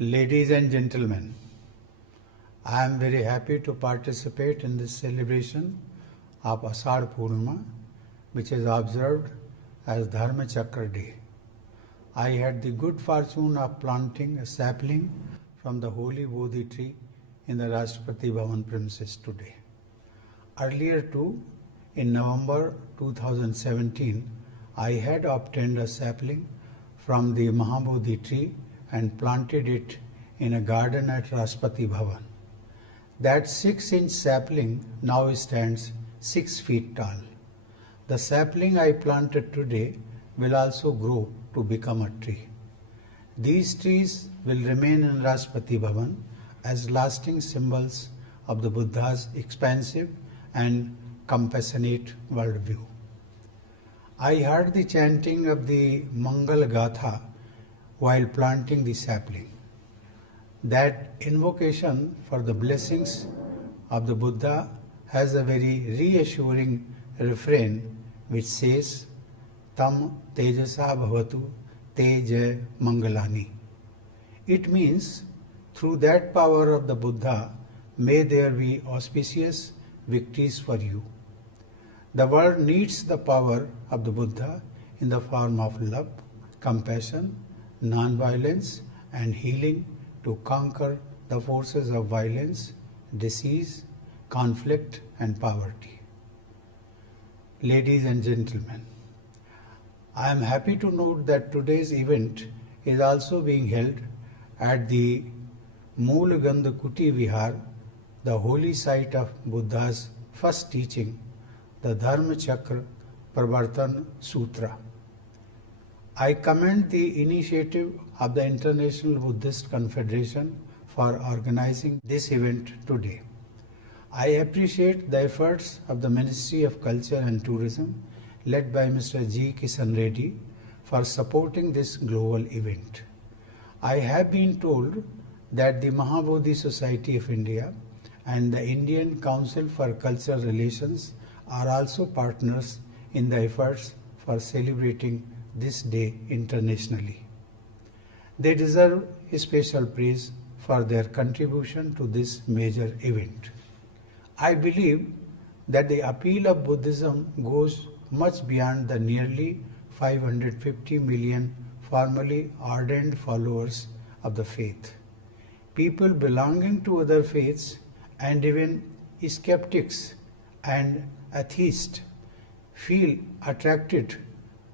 Ladies and gentlemen, I am very happy to participate in this celebration of Ashadh Purnima, which is observed as Dharma Chakra Day. I had the good fortune of planting a sapling from the holy Bodhi tree in the Rashtrapati Bhavan premises today. Earlier too, in November 2017, I had obtained a sapling from the Mahabodhi tree and planted it in a garden at Rashtrapati Bhavan. That 6-inch sapling now stands 6 feet tall. The sapling I planted today will also grow to become a tree. These trees will remain in Rashtrapati Bhavan as lasting symbols of the Buddha's expansive and compassionate worldview. I heard the chanting of the Mangal Gatha while planting the sapling. That invocation for the blessings of the Buddha has a very reassuring refrain which says, Tam Tejasa Bhavatu Te Jai Mangalani. It means, through that power of the Buddha, may there be auspicious victories for you. The world needs the power of the Buddha in the form of love, compassion, non-violence and healing to conquer the forces of violence, disease, conflict and poverty. Ladies and gentlemen, I am happy to note that today's event is also being held at the Moolagandha Kuti Vihar, the holy site of Buddha's first teaching, the Dharma Chakra Pravartan Sutra. I commend the initiative of the International Buddhist Confederation for organizing this event today. I appreciate the efforts of the Ministry of Culture and Tourism led by Mr. G. Kishan Reddy for supporting this global event. I have been told that the Mahabodhi Society of India and the Indian Council for Cultural Relations are also partners in the efforts for celebrating this day internationally. They deserve special praise for their contribution to this major event. I believe that the appeal of Buddhism goes much beyond the nearly 550 million formally ardent followers of the faith. People belonging to other faiths and even skeptics and atheists feel attracted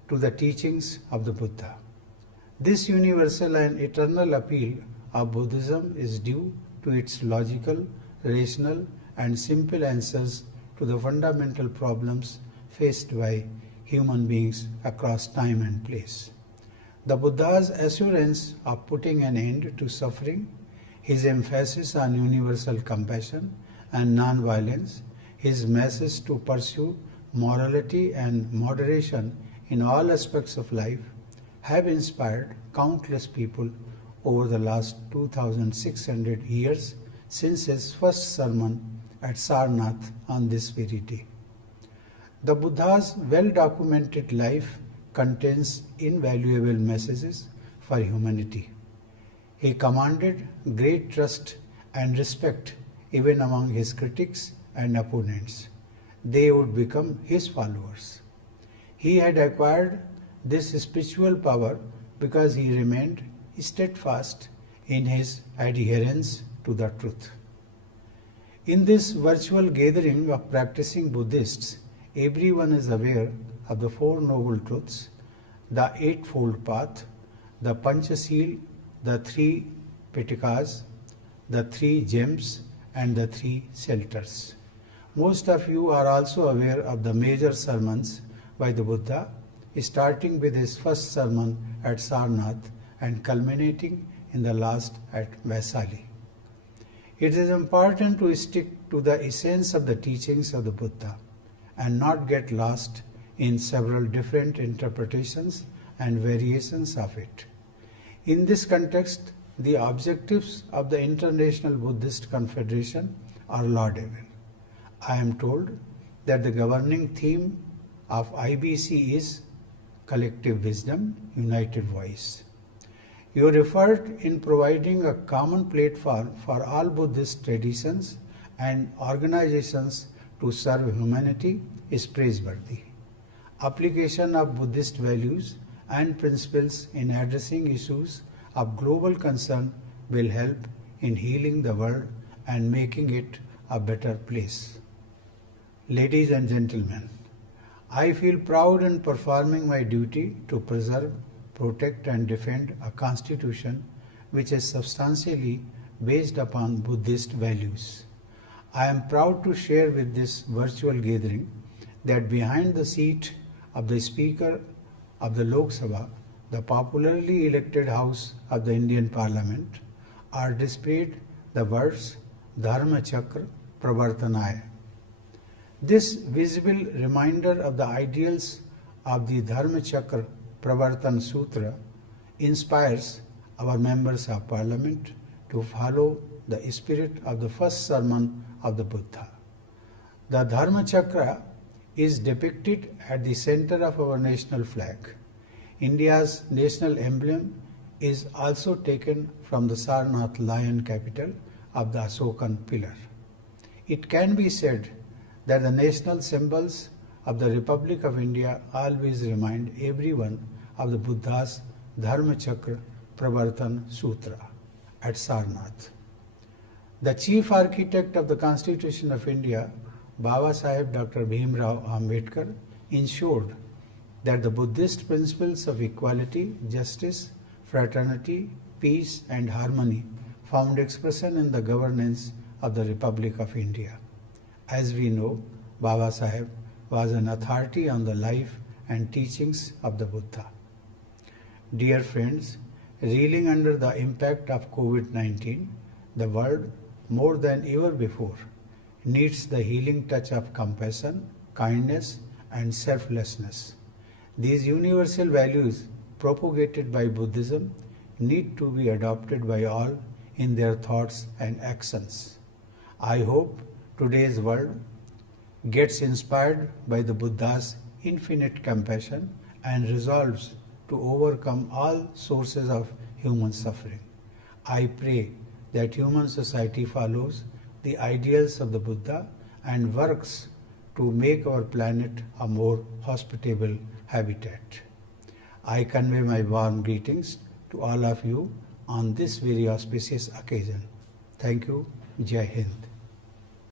to the teachings of the Buddha. This universal and eternal appeal of Buddhism is due to its logical, rational and simple answers to the fundamental problems faced by human beings across time and place. The Buddha's assurance of putting an end to suffering, his emphasis on universal compassion and non-violence, his message to pursue morality and moderation in all aspects of life have inspired countless people over the last 2,600 years since his first sermon at Sarnath on this very day. The Buddha's well-documented life contains invaluable messages for humanity. He commanded great trust and respect even among his critics and opponents. They would become his followers. He had acquired this spiritual power because he remained steadfast in his adherence to the truth. In this virtual gathering of practicing Buddhists, everyone is aware of the Four Noble Truths, the Eightfold Path, the Panchasil, the Three Pitakas, the Three Gems, and the Three Shelters. Most of you are also aware of the major sermons by the Buddha, starting with his first sermon at Sarnath and culminating in the last at Vaisali. It is important to stick to the essence of the teachings of the Buddha and not get lost in several different interpretations and variations of it. In this context, the objectives of the International Buddhist Confederation are laudable. I am told that the governing theme of IBC is Collective Wisdom, United Voice. Your effort in providing a common platform for all Buddhist traditions and organizations to serve humanity is praiseworthy. Application of Buddhist values and principles in addressing issues of global concern will help in healing the world and making it a better place. Ladies and gentlemen, I feel proud in performing my duty to preserve, protect and defend a constitution which is substantially based upon Buddhist values. I am proud to share with this virtual gathering that behind the seat of the Speaker of the Lok Sabha, the popularly elected House of the Indian Parliament, are displayed the words Dharma Chakra Pravartanaya. This visible reminder of the ideals of the Dharma Chakra Pravartan Sutra inspires our members of Parliament to follow the spirit of the first sermon of the Buddha. The Dharma Chakra is depicted at the center of our national flag. India's national emblem is also taken from the Sarnath lion capital of the Asokan pillar. It can be said that the national symbols of the Republic of India always remind everyone of the Buddha's Dharma Chakra Pravartan Sutra at Sarnath. The chief architect of the Constitution of India, Baba Saheb Dr. Bhimrao Ambedkar, ensured that the Buddhist principles of equality, justice, fraternity, peace and harmony found expression in the governance of the Republic of India. As we know, Baba Saheb was an authority on the life and teachings of the Buddha. Dear friends, reeling under the impact of COVID-19, the world, more than ever before, needs the healing touch of compassion, kindness, and selflessness. These universal values propagated by Buddhism need to be adopted by all in their thoughts and actions. I hope today's world gets inspired by the Buddha's infinite compassion and resolves to overcome all sources of human suffering. I pray that human society follows the ideals of the Buddha and works to make our planet a more hospitable habitat. I convey my warm greetings to all of you on this very auspicious occasion. Thank you. Jai Hind.